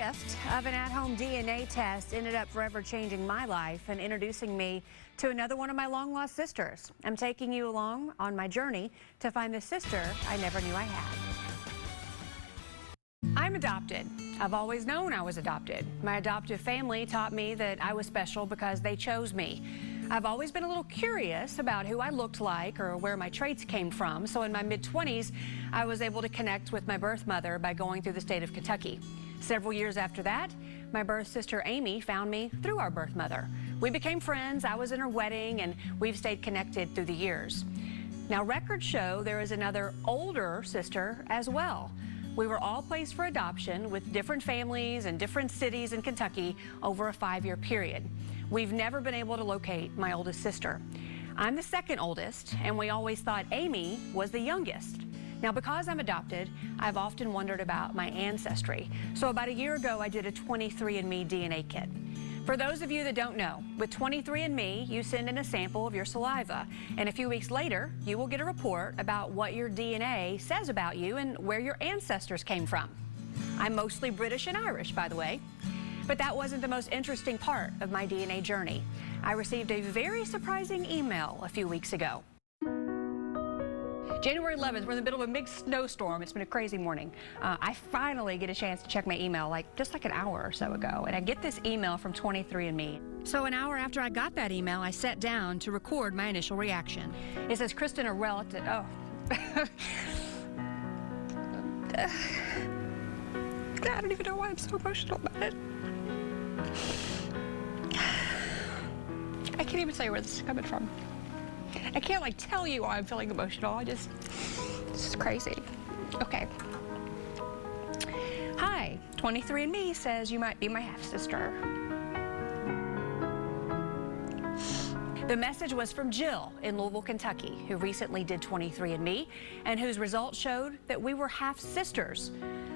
gift of an at-home DNA test ended up forever changing my life and introducing me to another one of my long-lost sisters. I'm taking you along on my journey to find the sister I never knew I had. I'm adopted. I've always known I was adopted. My adoptive family taught me that I was special because they chose me. I've always been a little curious about who I looked like or where my traits came from, so in my mid-20s, I was able to connect with my birth mother by going through the state of Kentucky. Several years after that, my birth sister Amy found me through our birth mother. We became friends, I was in her wedding, and we've stayed connected through the years. Now, records show there is another older sister as well. We were all placed for adoption with different families and different cities in Kentucky over a 5-year period. We've never been able to locate my oldest sister. I'm the second oldest, and we always thought Amy was the youngest. Now, because I'm adopted, I've often wondered about my ancestry. So about a year ago, I did a 23andMe DNA kit. For those of you that don't know, with 23andMe, you send in a sample of your saliva, and a few weeks later, you will get a report about what your DNA says about you and where your ancestors came from. I'm mostly British and Irish, by the way. But that wasn't the most interesting part of my DNA journey. I received a very surprising email a few weeks ago. January 11th, we're in the middle of a big snowstorm. It's been a crazy morning. I finally get a chance to check my email just like an hour or so ago, and I get this email from 23andMe. So an hour after I got that email, I sat down to record my initial reaction. It says, Kristen, a relative, I don't even know why I'm so emotional about it. I can't even tell you where this is coming from. I can't tell you why I'm feeling emotional. This is crazy. Okay. Hi, 23andMe says you might be my half-sister. The message was from Jill in Louisville, Kentucky, who recently did 23andMe and whose results showed that we were half-sisters.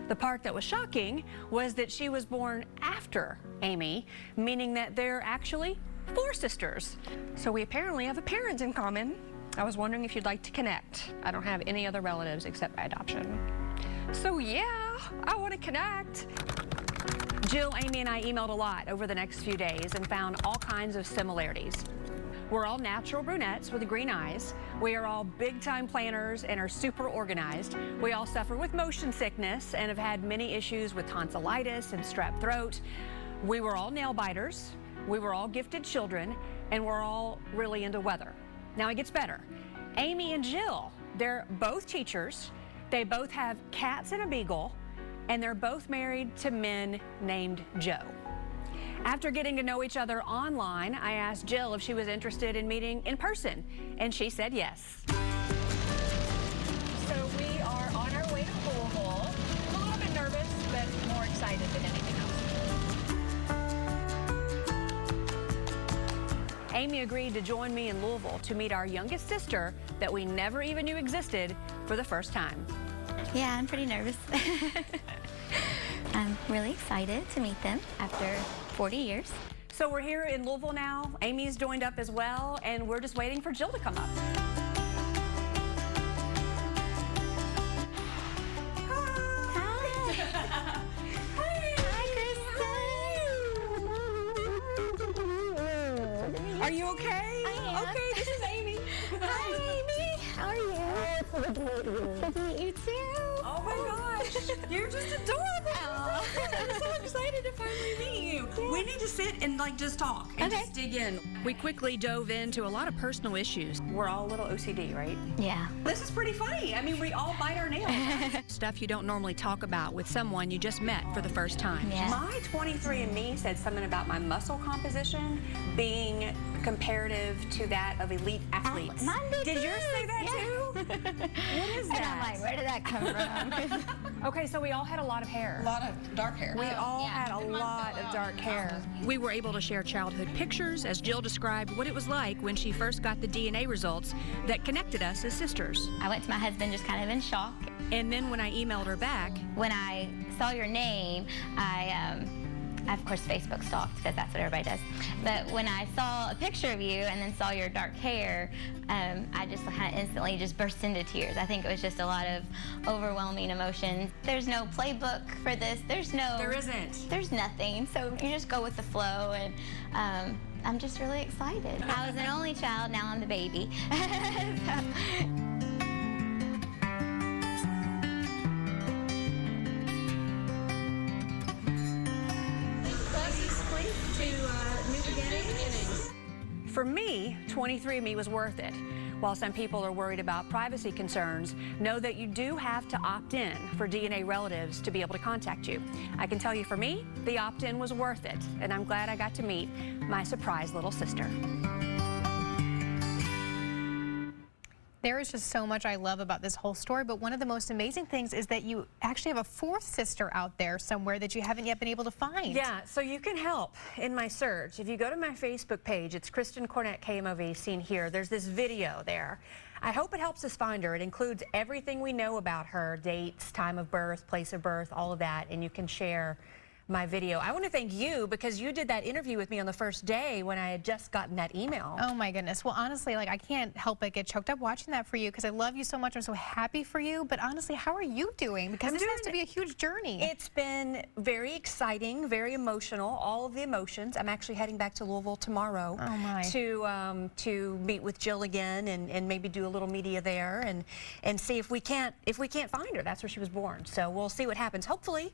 The part that was shocking was that she was born after Amy, meaning that they're actually 4 sisters. So we apparently have a parent in common. I was wondering if you'd like to connect. I don't have any other relatives except by adoption. So yeah, I want to connect. Jill, Amy, and I emailed a lot over the next few days and found all kinds of similarities. We're all natural brunettes with green eyes. We are all big-time planners and are super organized. We all suffer with motion sickness and have had many issues with tonsillitis and strep throat. We were all nail biters. We were all gifted children, and we're all really into weather. Now it gets better. Amy and Jill, they're both teachers. They both have cats and a beagle, and they're both married to men named Joe. After getting to know each other online, I asked Jill if she was interested in meeting in person, and she said yes. So we are on our way to Louisville. I'm a little bit nervous, but more excited than anything else. Amy agreed to join me in Louisville to meet our youngest sister that we never even knew existed for the first time. Yeah, I'm pretty nervous. I'm really excited to meet them after 40 years. So we're here in Louisville now. Amy's joined up as well, and we're just waiting for Jill to come up. Hi. Hi, Kristen. Are you okay? I am. Okay, this is Amy. Hi, Amy. How are you? Good to meet you too. Oh my gosh, you're just adorable. I'm so excited to finally meet you. Yeah. We need to sit and just talk and just dig in. We quickly dove into a lot of personal issues. We're all a little OCD, right? Yeah. This is pretty funny. I mean, we all bite our nails. Stuff you don't normally talk about with someone you just met for the first time. Yeah. My 23andMe said something about my muscle composition being comparative to that of elite athletes. Mine did yours say that too? What is that? And I'm like, where did that come from? Okay, so we all had a lot of hair. A lot of dark hair. We all had a lot of dark hair. We were able to share childhood pictures as Jill described what it was like when she first got the DNA results that connected us as sisters. I went to my husband just kind of in shock. And then when I emailed her back, When I saw your name, I of course, Facebook stalked because that's what everybody does. But when I saw a picture of you and then saw your dark hair, I just kind of instantly just burst into tears. I think it was just a lot of overwhelming emotions. There's no playbook for this. There isn't. There's nothing. So you just go with the flow, and I'm just really excited. I was an only child. Now I'm the baby. For me, 23andMe was worth it. While some people are worried about privacy concerns, know that you do have to opt in for DNA relatives to be able to contact you. I can tell you, for me, the opt-in was worth it, and I'm glad I got to meet my surprise little sister. There is just so much I love about this whole story, but one of the most amazing things is that you actually have a fourth sister out there somewhere that you haven't yet been able to find. Yeah, so you can help in my search. If you go to my Facebook page, it's Kristen Cornett, KMOV, seen here. There's this video there. I hope it helps us find her. It includes everything we know about her, dates, time of birth, place of birth, all of that, and you can share my video. I want to thank you because you did that interview with me on the first day when I had just gotten that email. Oh my goodness. Well, honestly, like, I can't help but get choked up watching that for you because I love you so much. I'm so happy for you. But honestly, how are you doing? Because this has to be a huge journey. It's been very exciting, very emotional, all of the emotions. I'm actually heading back to Louisville tomorrow to meet with Jill again and maybe do a little media there and see if we can't find her. That's where she was born. So we'll see what happens. Hopefully,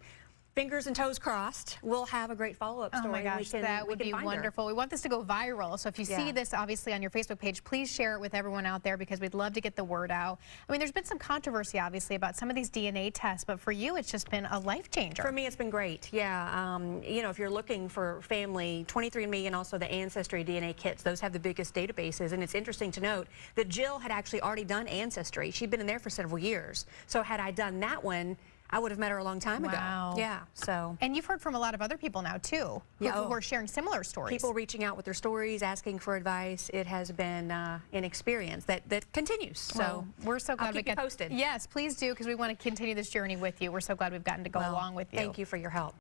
fingers and toes crossed, we'll have a great follow-up story. Oh my gosh, that would be wonderful. We want this to go viral, so if you see this obviously on your Facebook page, please share it with everyone out there because we'd love to get the word out. I mean, there's been some controversy obviously about some of these DNA tests, but for you it's just been a life changer. For me it's been great, yeah. You know, if you're looking for family, 23andMe and also the Ancestry DNA kits, those have the biggest databases, and it's interesting to note that Jill had actually already done Ancestry. She'd been in there for several years, so had I done that one, I would have met her a long time ago. Yeah, so. And you've heard from a lot of other people now too, who are sharing similar stories. People reaching out with their stories, asking for advice. It has been an experience that continues. So we're so glad I'll keep you posted. Yes, please do, because we want to continue this journey with you. We're so glad we've gotten to go along with you. Thank you for your help.